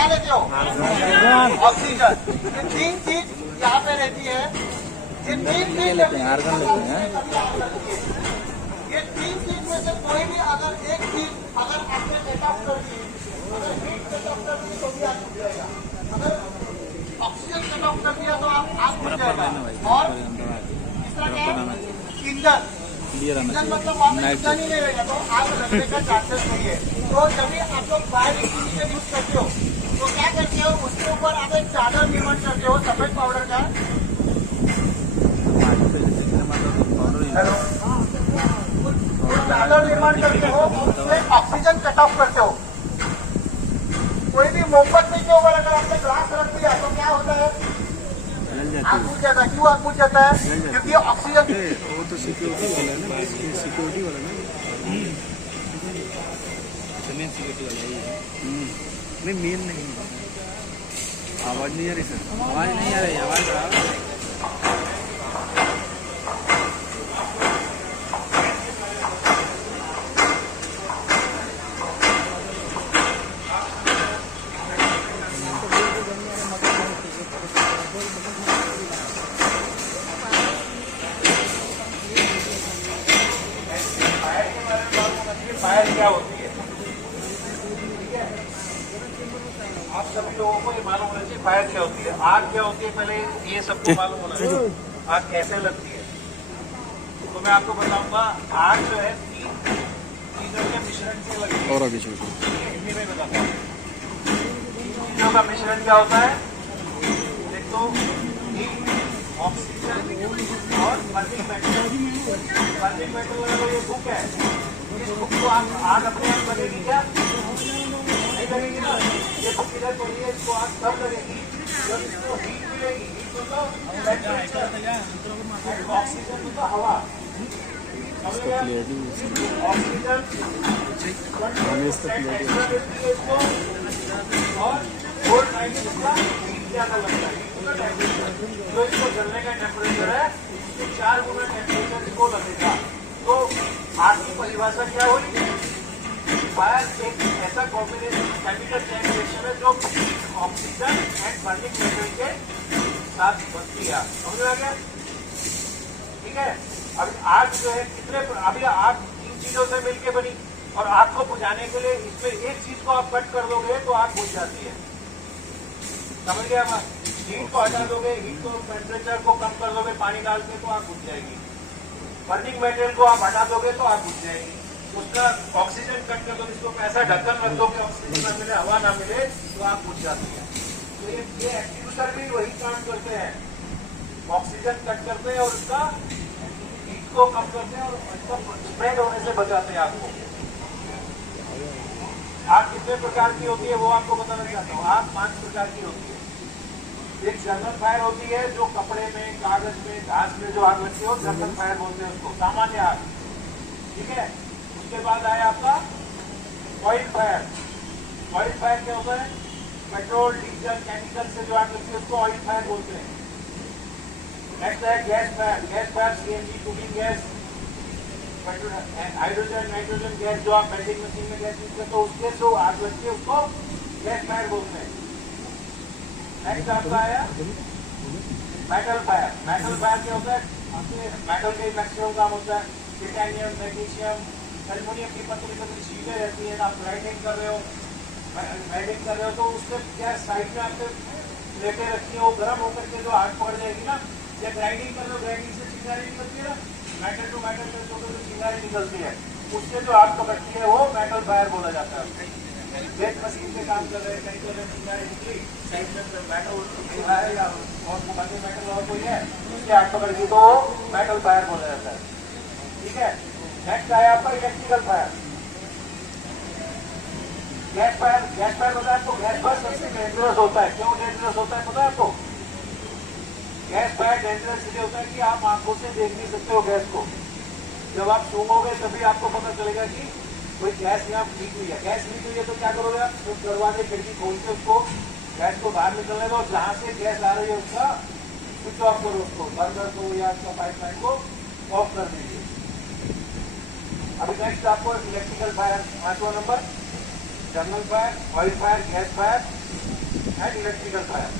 क्या लेते हो? ऑक्सीजन। ये 3 चीज यहाँ पे रहती है। ये 3 चीज लेते हैं, आर्गन लेते हैं। ये 3 चीज में से कोई भी अगर एक चीज अगर आपने सेट ऑफ कर दी, अगर हीट सेट ऑफ कर दी तो भी आप बुझ जाएगा। अगर ऑक्सीजन सेट ऑफ कर दिया तो आप बुझ जाएगा। और तीसरा क्या है? इंजन। इंजन मतलब वहाँ पे इंजन ही नहीं रहेगा तो आग लगने का चांसेस नहीं है। तो जब भी आप लोग फायर एक्सटिंग्विशर यूज करते हो तो क्या करते हो, उसके ऊपर आप एक चादर निर्माण करते हो सफेद पाउडर का। हेलो, चादर निर्माण करते हो और उसमें ऑक्सीजन कट ऑफ करते हो। कोई भी मोमबत्ती के ऊपर अगर आपने ग्लास रख दिया तो क्या होता है? आग बुझ जाता है। क्यों आग बुझ जाता है? क्योंकि ऑक्सीजन। वो तो सिक्योरिटी वाला है ना, सिक्योरिटी वाला ना, मेन सिक्योरिटी वाला ही है। नहीं मेन नहीं, आवाज नहीं आ रही सर, आवाज नहीं आ रही, आवाज आ रहा। फायर क्या होती है? ठीक है, आप सभी लोगों को ये मालूम होना चाहिए फायर क्या होती है। आग क्या होती है पहले ये सबको मालूम होना चाहिए। आग कैसे लगती है तो मैं आपको बताऊंगा। आग जो है 3 चीजों के मिश्रण से लगती है। और आगे चलो, हिंदी में बताता हूँ। 3 चीजों का मिश्रण क्या होता है? एक तो ऑक्सीजन और बर्निंग मेटल। बर्निंग मेटल ये बुक है, इस बुक को आप आग अपने आप लगेगी क्या? नहीं लगेगी ना। ये बुक इधर पड़ी है, इसको आग तब लगेगी जब इसको हीट मिलेगी। हीट मतलब ऑक्सीजन मतलब हवा। ऑक्सीजन और 490 का हीट ज्यादा लगता है। जो इसको जलने का टेम्परेचर है 4 गुना टेम्परेचर इसको लगेगा। तो आग की परिभाषा क्या हुई? फायर एक ऐसा कॉम्बिनेशन केमिकल रिएक्शन है जो ऑक्सीजन एंड बर्निंग मेटल के साथ बनती है। समझ में आ गया? ठीक है, अभी आग जो है कितने, अभी आग 3 चीजों से मिलकर बनी और आग को बुझाने के लिए इसमें एक चीज को आप कट कर दोगे तो आग बुझ जाती है। समझ गया? हीट को हटा दोगे, हीट को टेम्परेचर को कम कर दोगे पानी डाल के तो आग बुझ जाएगी। बर्निंग मटेरियल को आप हटा दोगे तो आग बुझ जाएगी। उसका ऑक्सीजन कट कर दोगे, इसको ऐसा ढक्कन रख दो कि ऑक्सीजन ना मिले, हवा ना मिले तो आग बुझ जाती है। तो ये एक्सटिंग्विशर भी वही काम करते हैं, ऑक्सीजन कट करते हैं और उसका हीट को कम करते हैं और उसका स्प्रेड होने से बचाते हैं आग को। आग कितने प्रकार की होती है वो आपको बताना चाहता हूँ। आग 5 प्रकार की होती है। एक जनरल फायर होती है जो कपड़े में, कागज में, घास में जो आग लगती है जनरल फायर बोलते हैं उसको, सामान्य आग। ठीक है, उसके बाद आया आपका ऑयल फायर। ऑयल फायर क्या होता है? पेट्रोल, डीजल, केमिकल से जो आग लगती है उसको ऑयल फायर बोलते हैं। नेक्स्ट है gas fire. Gas fire CNG, cooking gas, hydrogen, nitrogen gas जो आप वेल्डिंग मशीन में गैस यूज करते हो उसके जो आग लगती है उसको गैस फायर बोलते हैं। नेक्स्ट आपका आया मेटल फायर। मेटल फायर क्या होता है? मेटल के मैक्सिमम काम होता है। टाइटेनियम, मैग्नीशियम, एल्युमिनियम की पतली पतली शीटें रहती है, आप ग्राइंडिंग कर रहे हो, वेल्डिंग कर रहे हो तो उससे क्या साइड में आपने प्लेटें रखी है, वो गर्म होकर के जो आग पकड़ जाएगी ना, या ग्राइंडिंग कर रहे हो, ग्राइंडिंग से चिंगारी निकलती है ना, मेटल टू मेटल जो चिंगारी निकलती है उससे जो आग पकड़ती है वो मेटल फायर बोला जाता है। गेट मशीन पे काम कर रहे हैं, कहीं तो चिंगारी निकली, साइड में मेटल है या और मेटल और कोई है उससे आग पकड़ दी तो मेटल फायर बोला जाता है। ठीक है, नेक्स्ट आया आपका electrical fire. Gas fire. Gas fire होता है आपको, गैस फायर सबसे डेंजरस होता है। क्यों डेंजरस होता है पता है आपको? गैस फायर डेंजरस इसलिए होता है कि आप आंखों से देख नहीं सकते हो गैस को। जब आप सूंघोगे तभी आपको पता चलेगा कि कोई गैस यहाँ लीक हुई है। गैस लीक हुई है तो क्या करोगे आप? तो दरवाजे खिड़की खोल के उसको गैस को बाहर निकलने दो, जहाँ से गैस आ रही है उसका स्विच ऑफ करो, उसको बर्नर को या उसका पाइपलाइन को ऑफ कर दीजिए। अभी नेक्स्ट आपको इलेक्ट्रिकल फायर 5वां number general fire, oil fire, gas fire and electrical fire.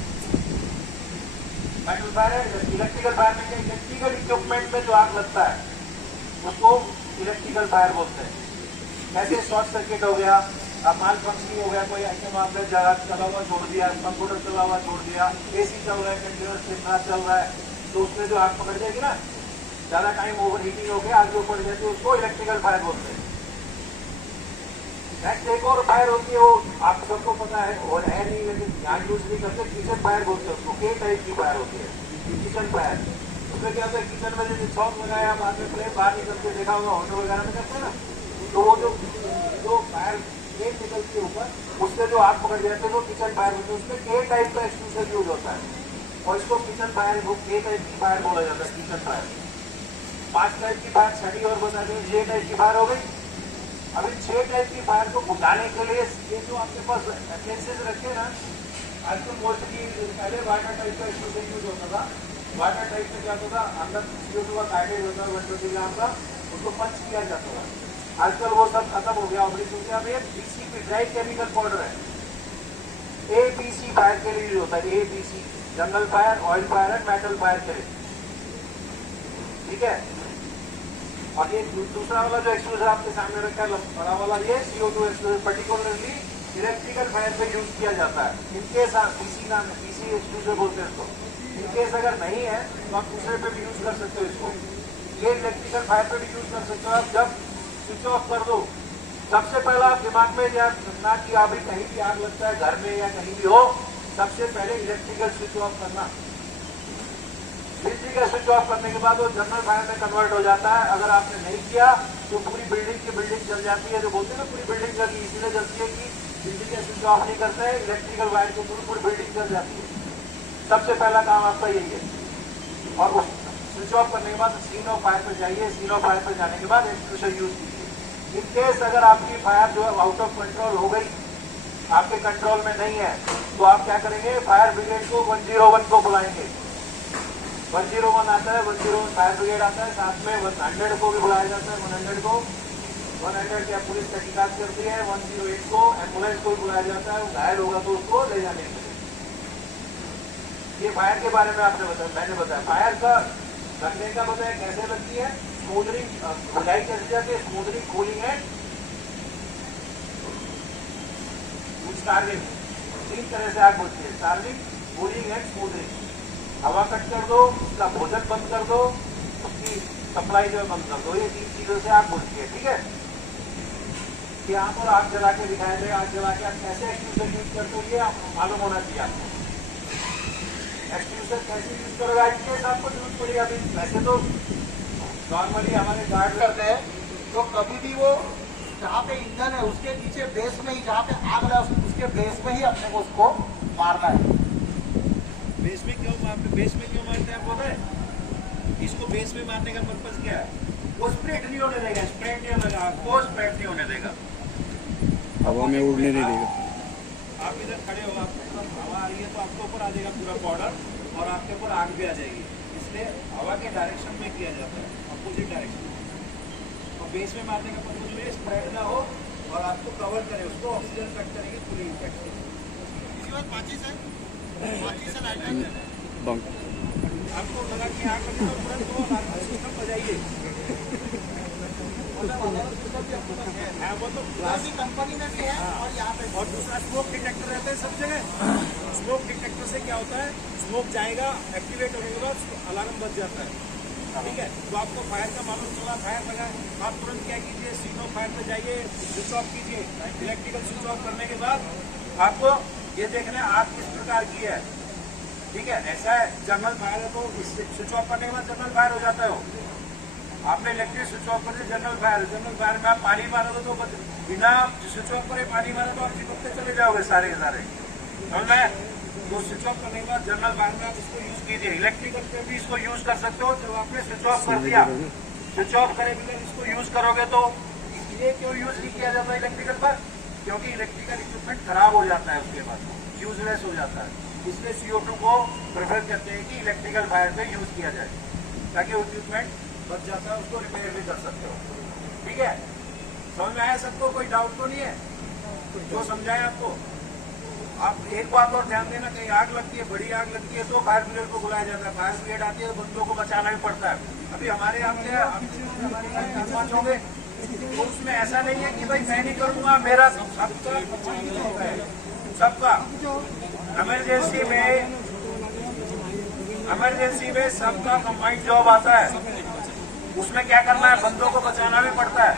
Metal fire है। इलेक्ट्रिकल फायर में इलेक्ट्रिकल इक्विपमेंट में जो आग लगता है उसको इलेक्ट्रिकल फायर बोलते हैं। जैसे शॉर्ट सर्किट हो गया, माल फंक्शनिंग हो गया, कोई आइटम आपने जगह चला हुआ छोड़ दिया, कंप्यूटर चला हुआ छोड़ दिया, एसी चल रहा है, कंटिन्यूअस चल रहा है, तो उसमें जो आग पकड़ जाएगी ना, ज्यादा टाइम ओवर हीटिंग हो गया, आग जो पड़ जाती है उसको इलेक्ट्रिकल फायर बोलते हैं। नेक्स्ट एक और फायर होती है, वो आप सबको पता है और है नहीं, लेकिन यहाँ यूज नहीं करते, किचन फायर बोलते हैं उसको। के टाइप की फायर होती है किचन फायर। उसमें क्या होता है, किचन में जैसे छौंक लगाया, बाद में फ्लेम बाहर निकल के देखा होगा होटल वगैरह में करते हैं ना, तो वो जो फायर फ्लेम निकलती है ऊपर, उससे जो आग पकड़ जाते हैं वो किचन फायर होती है। उसमें के टाइप का एक्सप्लोजर यूज होता है और इसको किचन फायर, वो के टाइप की फायर बोला जाता है, किचन फायर। 5 टाइप की फायर छठी और बता दें, 6 टाइप की फायर हो गई। अभी 6 टाइप की फायर को बुझाने के लिए ये जो आपके पास अप्लायंसेस रखे ना, आजकल मोस्टली पहले वाटर टाइप का एक्सप्लोजर यूज होता था। वाटर टाइप में क्या होता था, अंदर CO2 का पैकेज होता है 120 ग्राम का, उसको पंच किया जाता था। आजकल वो सब खत्म हो गया। और क्योंकि अब ये BCP ड्राई केमिकल पाउडर है, ABC फायर के लिए यूज होता है। ABC general fire, oil fire and metal fire के लिए, ठीक है। और ये दूसरा वाला जो एक्सप्लोजर आपके सामने रखा है बड़ा वाला, ये CO2 एक्सप्लोजर पर्टिकुलरली इलेक्ट्रिकल फायर पे यूज किया जाता है। इनकेस आप PC एक्सप्लोजर बोलते हैं इसको। इनकेस अगर नहीं है तो आप दूसरे पे भी यूज कर सकते हो इसको। ये इलेक्ट्रिकल फायर पे भी यूज कर सकते हो। आप जब स्विच ऑफ कर दो, सबसे पहला आप दिमाग में या ना कि अभी कहीं भी आग लगता है घर में या कहीं भी हो, सबसे पहले इलेक्ट्रिकल स्विच ऑफ करना। बिजली का स्विच ऑफ करने के बाद वो जनरल फायर में कन्वर्ट हो जाता है। अगर आपने नहीं किया तो पूरी बिल्डिंग की बिल्डिंग जल जाती है। जो बोलते हैं ना पूरी बिल्डिंग जलती है, इसलिए जलती है कि बिजली का स्विच ऑफ नहीं करते हैं, इलेक्ट्रिकल वायर को पूरी बिल्डिंग जल जाती है। सबसे पहला काम आपका यही है। और उस स्विच ऑफ करने के बाद सीन ऑफ फायर पर जाइए। सीन ऑफ फायर पर जाने के बाद एक्सटिंग्विशर यूज कीजिए। इन केस अगर आपकी फायर जो है आउट ऑफ कंट्रोल हो गई, आपके कंट्रोल में नहीं है, तो आप क्या करेंगे, फायर ब्रिगेड को 101 को बुलाएंगे। 101 आता है, 101 फायर ब्रिगेड आता है, साथ में 100 को भी बुलाया जाता है। 100 को 100 क्या पुलिस तहकीकात करती है। 108 को एम्बुलेंस को भी बुलाया जाता है, वो घायल होगा तो उसको ले जाने के लिए। ये फायर के बारे में आपने बताया, मैंने बताया। फायर का लगने का बताया कैसे लगती है, स्मूदरिंग, बुझाई कैसे जाती है, स्मूदरिंग, कूलिंग एंड स्टार्विंग। 3 तरह से आग बुझती है, स्टार्विंग, कूलिंग एंड स्मूदरिंग। हवा कट कर दो, उसका भोजन बंद कर दो, उसकी सप्लाई जो है बंद कर दो। ये 3 चीजों से आग बुझती है, ठीक है। कि यहाँ पर आग जला के दिखाया जाए, आग जला के आप कैसे एक्सटिंग्विशर यूज करते हो, ये आपको मालूम होना चाहिए। आपको एक्सटिंग्विशर कैसे यूज करोगे, इसके आपको जरूरत पड़ेगी। अभी वैसे तो नॉर्मली हमारे गार्ड करते हैं, तो कभी भी वो जहाँ पे ईंधन है उसके नीचे बेस में ही, जहाँ पे आग लगा उसके बेस में ही अपने को उसको मारना है। बेस में क्यों मारते हैं आप पता है? इसको बेस में मारने का पर्पज क्या है? वो स्प्रेड नहीं होने देगा, स्प्रेड नहीं होने देगा, आपको स्प्रेड नहीं होने देगा, हवा में उड़ने नहीं देगा। आप इधर खड़े हो, आप हवा आ रही है तो आपके ऊपर आ जाएगा पूरा पाउडर और आपके ऊपर आग भी आ जाएगी। इसलिए हवा के डायरेक्शन में किया जाता है, अपोजिट डायरेक्शन। और बेस में मारने का पर्पज ये स्प्रेड ना हो और आपको कवर करे, उसको ऑक्सीजन कट करेगी पूरी इम्पैक्ट। इसी बात माचिस है, माचिस है लाइटर बंक। आपको लगा कि आग लगी तो तुरंत वो सिस्टम बजाइए। वो तो कंपनी में भी है और यहाँ पे। और दूसरा स्मोक डिटेक्टर रहता है सब जगह। स्मोक डिटेक्टर से क्या होता है, स्मोक जाएगा, एक्टिवेट होने के बाद अलार्म बज जाता है, ठीक है। तो आपको फायर का मालूम चला, फायर लगा, आप तुरंत क्या कीजिए, सीनो फायर पे जाइए, स्विच ऑफ कीजिए। इलेक्ट्रिकल स्विच ऑफ करने के बाद आपको ये देखना है आग किस प्रकार की है, ठीक है। ऐसा है जनरल फायर है तो स्विच ऑफ करने के बाद जनरल फायर हो जाता है। वो आपने इलेक्ट्रिक स्विच ऑफ कर दिया, जनरल फायर में आप पानी मारोगे तो बिना स्विच ऑफ करे पानी मारे तो आप चिपकते चले जाओगे सारे के सारे, समझ में। तो स्विच ऑफ करने के बाद जनरल फायर में आप इसको यूज कीजिए। इलेक्ट्रिकल पे भी इसको यूज कर सकते हो। जब आपने स्विच ऑफ कर दिया, स्विच ऑफ करे बिना इसको यूज करोगे तो ये क्यों यूज नहीं किया जाता इलेक्ट्रिकल पर, क्योंकि इलेक्ट्रिकल इक्विपमेंट खराब हो जाता है, उसके बाद यूजलेस हो जाता है। इसलिए CO2 को प्रेफर करते हैं कि इलेक्ट्रिकल फायर पे यूज किया जाए, ताकि वो इक्विपमेंट बच जाता है, उसको रिपेयर भी कर सकते हो, ठीक है। समझ में आया सबको, कोई डाउट तो नहीं है? जो समझाया आपको। आप एक बात और ध्यान देना, कहीं आग लगती है, बड़ी आग लगती है तो फायर ब्रिगेड को बुलाया जाता है, फायर ब्रिगेड आती है तो बंदों को बचाना भी पड़ता है। अभी हमारे यहाँ से हमारे यहाँ 5 होंगे, तो उसमें ऐसा नहीं है कि भाई मैं नहीं करूँगा, मेरा सबका इमरजेंसी में सबका कंबाइंड जॉब आता है। उसमें क्या करना है, बंदों को बचाना भी पड़ता है।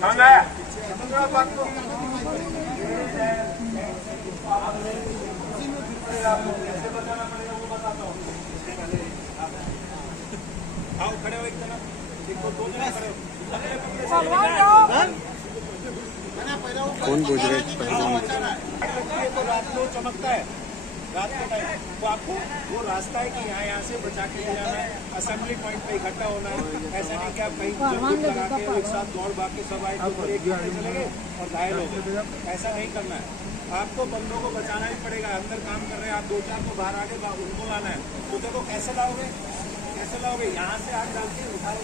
समझ आया बात को? कैसे बचाना पड़ेगा वो बताता हूँ। आओ खड़े हो, एक जना, देखो 2 जना खड़े हो। कौन पूछ रहे है तो रात को चमकता है, रात के टाइम तो आपको वो रास्ता है कि यहाँ से बचा के ले जाना है, असेंबली पॉइंट पे इकट्ठा होना है। ऐसा नहीं कि आप कहीं लगा के एक साथ दौड़ भाग के सब आए तो एक घंटे चले गए और घायल हो गए, ऐसा नहीं करना है। आपको बंदों को बचाना ही पड़ेगा। अंदर काम कर रहे हैं आप, 2-4 को बाहर आके उनको लाना है। तो देखो कैसे लाओगे, कैसे लाओगे, यहाँ से आग डाल के उठाओ,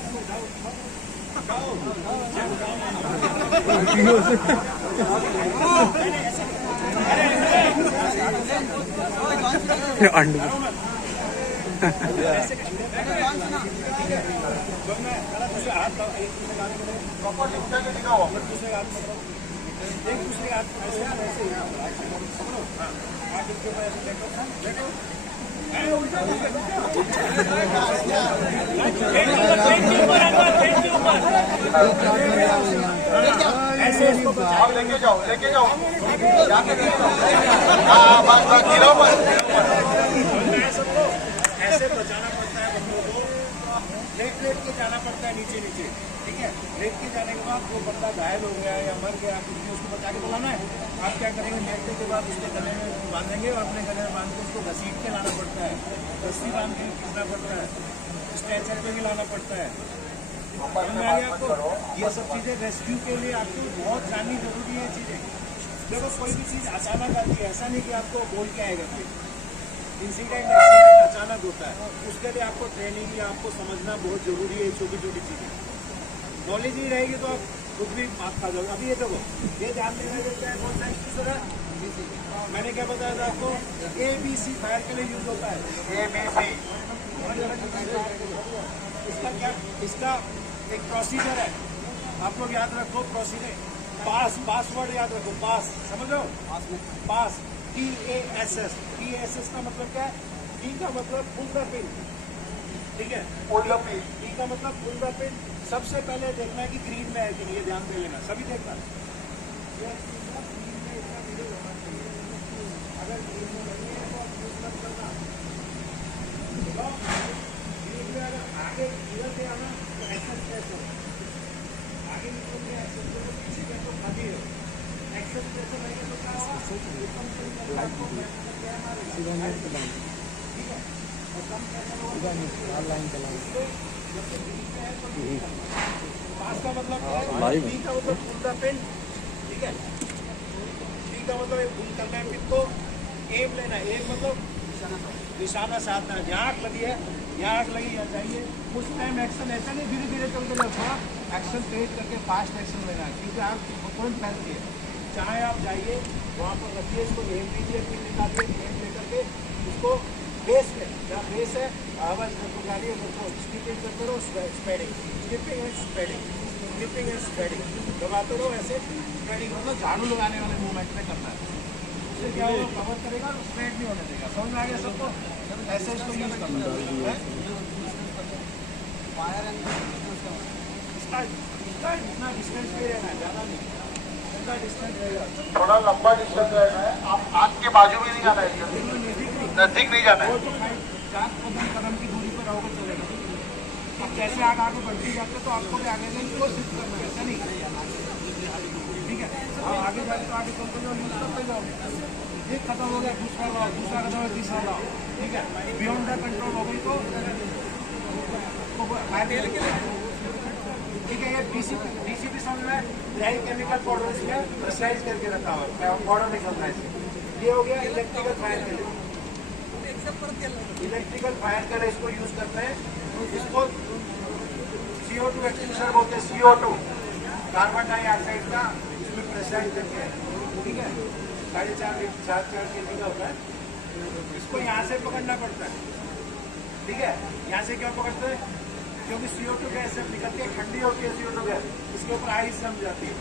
एक दूसरे हाथ ऐसे पकड़ो, आप इनके ऊपर ऐसे देखो, ऐसे इसको बचाओ, लेके जाओ ऐसे बचाना पड़ता है बंदों को, लेट के जाना पड़ता है नीचे, ठीक है। लेट के जाने के बाद वो बंदा घायल हो गया या मर गया, कुछ भी उसको बचा के तो लाना है। आप क्या करेंगे, लेटने के बाद उसके गले में बांधेंगे और अपने गले में बांध के उसको घसीट के लाना पड़ता है, रस्सी बांध के खींचना पड़ता है, स्ट्रेचर पे भी लाना पड़ता है। आपको ये सब चीजें रेस्क्यू के लिए आपको बहुत जाननी जरूरी है चीजें। देखो कोई भी चीज अचानक आती है, ऐसा नहीं कि आपको बोल के आएगा कोई इंसिडेंट अचानक होता है, उसके लिए आपको ट्रेनिंग या आपको समझना बहुत जरूरी है। छोटी छोटी चीजें नॉलेज ही रहेगी तो आप खुद भी माफ खा जाओगे। अभी ये देखो, ये ध्यान देना क्या है, कौन सा एक्सक्यूजर है, मैंने क्या बताया था आपको, ABC फायर के लिए यूज होता है। ABC इसका क्या, इसका एक प्रोसीजर है, आप लोग याद रखो प्रोसीजर। पासवर्ड याद रखो, पास समझो, पास TASS का मतलब क्या है, T का मतलब पुल द पिन, ठीक है, T का मतलब पुल द पिन। सबसे पहले देखना है कि ग्रीन में है कि नहीं, ये ध्यान दे लेना, सभी देखना। अगर ग्रीन में नहीं है तो आप यूज मत करना। ग्रीन में अगर आगे इधर से आना तो एक्सेस प्रेस हो, आगे निकल गया एक्सेस प्रेस, पीछे क्या तो खाली है, एक्सेस प्रेस रहेगा तो क्या होगा, ठीक है, और कम ऑनलाइन चलाएंगे। पास का मतलब क्या है, P का मतलब पुल द पिन, ठीक है, P का मतलब पुल करना है पिन को, एम लेना है, एम मतलब निशाना साधना है। यहाँ आग लगी है, यहाँ आग लगी, यहाँ जाइए, उस टाइम एक्शन ऐसा नहीं धीरे धीरे चलते जाओ, थोड़ा एक्शन क्रिएट करके फास्ट एक्शन लेना है, क्योंकि आग तुरंत फैलती है। चाहे आप जाइए वहाँ पर रखिए, इसको एम लीजिए, पिन निकालिए, एम लेकर के उसको बेस में, जहाँ बेस है आवाज गाड़ी स्किपिंग करते रहो, spreading, skipping and spreading, skipping and spreading दबाते रहो, ऐसे स्प्रेडिंग मतलब झाड़ू लगाने वाले मूवमेंट में करना है। उससे क्या होगा, कवर करेगा और स्प्रेड नहीं होने देगा। समझ में आ गया सबको? ऐसे इसको यूज करना है। इसका इतना डिस्टेंस नहीं रहना है, ज़्यादा नहीं, इतना डिस्टेंस रहेगा, थोड़ा लंबा डिस्टेंस रहना है। आप आग के बाजू में नहीं जाना है, नजदीक नहीं जाना है। 4 कदम की दूरी पर रहोगे चलेगा। अब जैसे आग आगे बढ़ती जाते तो आपको भी आगे जाए तो शिफ्ट करना है, ऐसा नहीं, ठीक है। अब आगे जाए तो आगे चलते जाओ, यूज करते जाओ, एक खत्म हो गया, दूसरा लाओ, दूसरा खत्म हो, तीसरा लाओ, ठीक है। बियॉन्ड द कंट्रोल हो गई तो ठीक है। ये DCP समझ में, ड्राई केमिकल पाउडर इसमें प्रेशराइज करके रखा हुआ है, पाउडर निकलना है। ये हो गया इलेक्ट्रिकल फायर के लिए, इलेक्ट्रिकल फायर के लिए इसको यूज करते हैं। इसको CO2 एक्सटिंग्विशर बोलते हैं, CO2 कार्बन डाइऑक्साइड का इसमें प्रेशराइज करके, ठीक है, 4.5 kg का होता है। इसको यहाँ से पकड़ना पड़ता है, ठीक है। यहाँ से क्यों पकड़ते हैं? क्योंकि CO2 गैस जब निकलती है, ठंडी होती है CO2 गैस, इसके ऊपर आइस जम जाती है।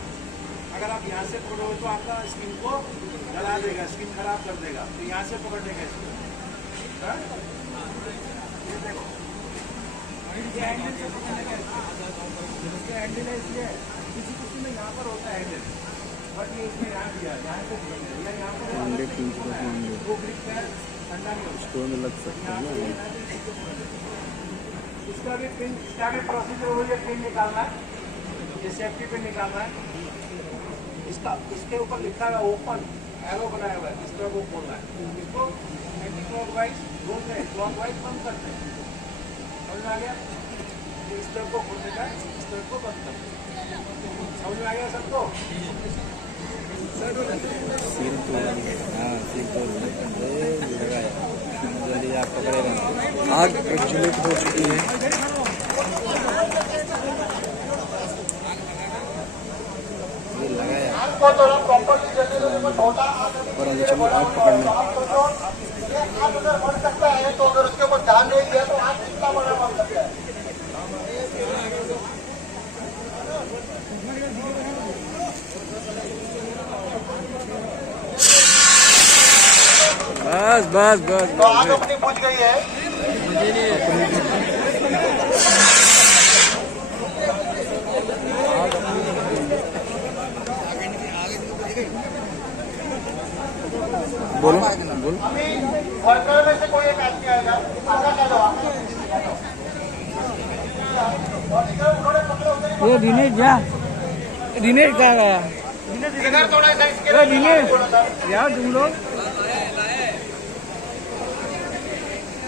अगर आप यहाँ से पकड़ोगे तो आपका स्किन को जला देगा, स्किन खराब कर देगा। तो यहाँ से पकड़ने का इसको, ये देखो, ये हैंडल से पकड़ने का, इसके हैंडल है, इसलिए किसी में यहाँ पर होता है हैंडल, बट ये इसमें यहाँ दिया, यहाँ से दिया, यहाँ पर वो ग्रिप है, ठंडा नहीं होता। स्टोन लग सकता है ना। इसका भी पिन, इसका भी प्रोसीजर हो, ये पिन निकालना है, ये सेफ्टी पिन निकालना है। इसका इसके ऊपर लिखा है ओपन, एरो बनाया हुआ है, इस तरह को खोलना है। इसको एंटी क्लॉकवाइज घूमते हैं, क्लॉकवाइज बंद करते हैं, समझ में आ गया? इस तरह को खोलने का, इस तरह को बंद करते हैं, समझ में आ गया सबको? सील तो लगाया, जल्दी आग पकड़ेगा। आग प्रज्वलित हो चुकी है। ये लगाया और अभी चलो आग पकड़ना। बढ़ सकता है, तो अगर उसके ऊपर ध्यान नहीं दिया तो आग कितना बड़ा बन सकता है। बस बस बस तो आग अपनी बुझ गई है। बोलो बोलो। वर्कर में से कोई एक आदमी आएगा, आगा क्या दो, ये दिनेश जा, दिनेश कहाँ गया? इधर थोड़ा सा इसके दिनेश यार तुम लोग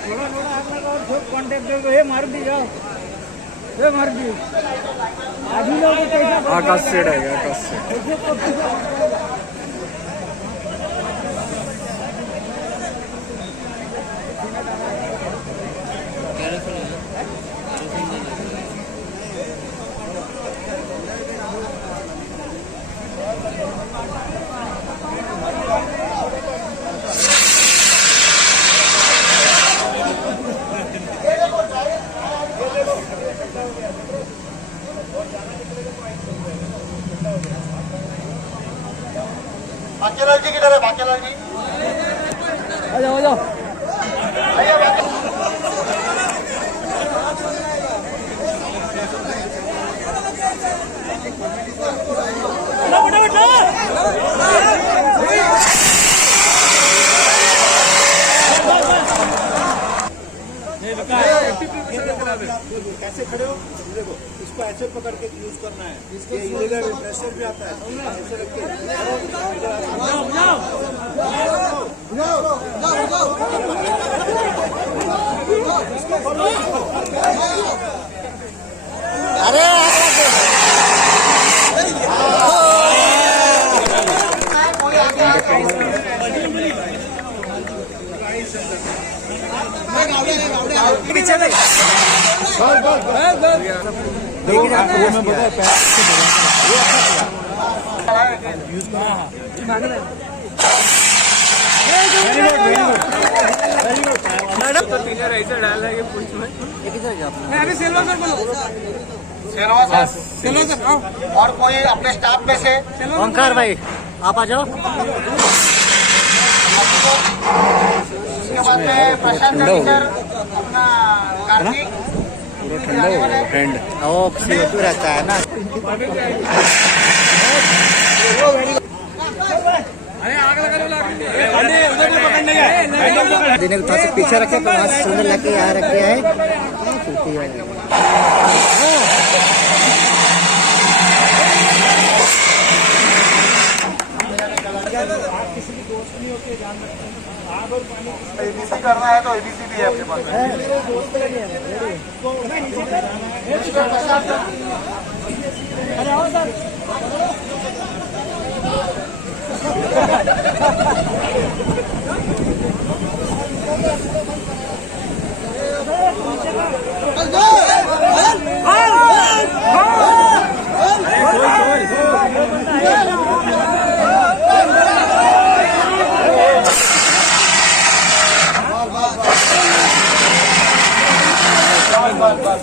थोड़ा थोड़ा आप लोग और सब कांटेक्ट करो। ये मार दी जाओ, ये मार दी आधी लोग कैसा आकाश से आएगा, आकाश से। बाकीलाल जी किधर है? बाकीलाल जी आ जाओ, आ जाओ। भैया कैसे खड़े हो? देखो, इसको ऐसे पकड़ के यूज करना है, ये इलेगा प्रेशर भी आता है, ऐसे रख के अरे पीछे नहीं और कोई अपने स्टाफ में से ओंकार भाई आप आ जाओ। उसके बाद में प्रशांत टीचर, अपना कार्तिक, पूरा ठंडा हो गया हैंड। CO2 रहता है ना। दिन को थोड़ा सा पीछे रखे तो वहाँ से सुंदर लगे यहाँ रखे है छुट्टी है। किसी की दोस्त नहीं होती है, ध्यान रखते हैं। आग और पानी एबीसी करना है तो एबीसी भी है अपने पास। अरे आओ सर।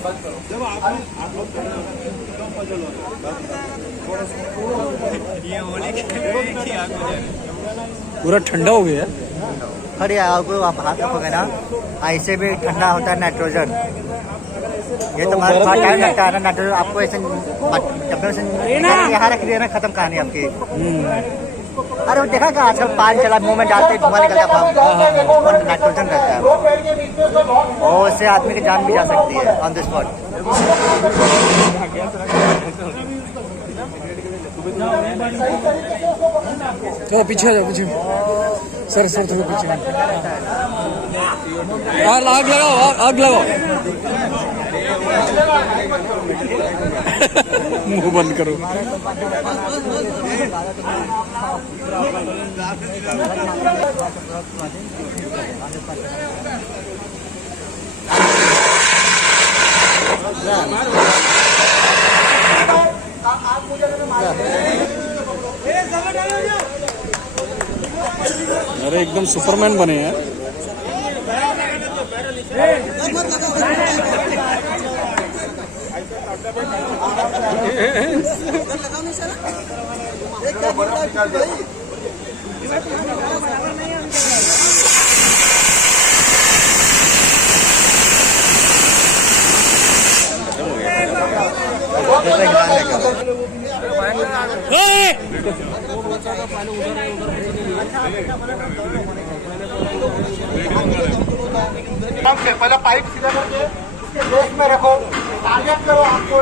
जब आप लोग पजल हो ये होली खेल रहे हैं कि आग बुझा रहे हैं? पूरा ठंडा हो गया है। अरे आपको आप हाथ रखोगे ना ऐसे भी ठंडा होता है नाइट्रोजन। ये तो हमारे पास टाइम लगता है ना नाइट्रोजन आपको ऐसे यहाँ रख दिया ना खत्म कहानी आपकी। अरे वो देखा क्या आजकल पानी चला मुंह में डालते धुआं निकलता है नाइट्रोजन रहता है और उससे आदमी की जान भी जा सकती है ऑन द स्पॉट। चलो पीछे आ जाओ पीछे। सर थोड़ा पीछे। आग लगाओ आग लगाओ। मुंह बंद करो। अरे एकदम सुपरमैन बने हैं। पहले पाइप सीधा करके उसके बेस में रखो, टारगेट करो आपको।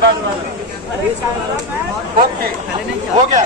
बस ओके हो गया।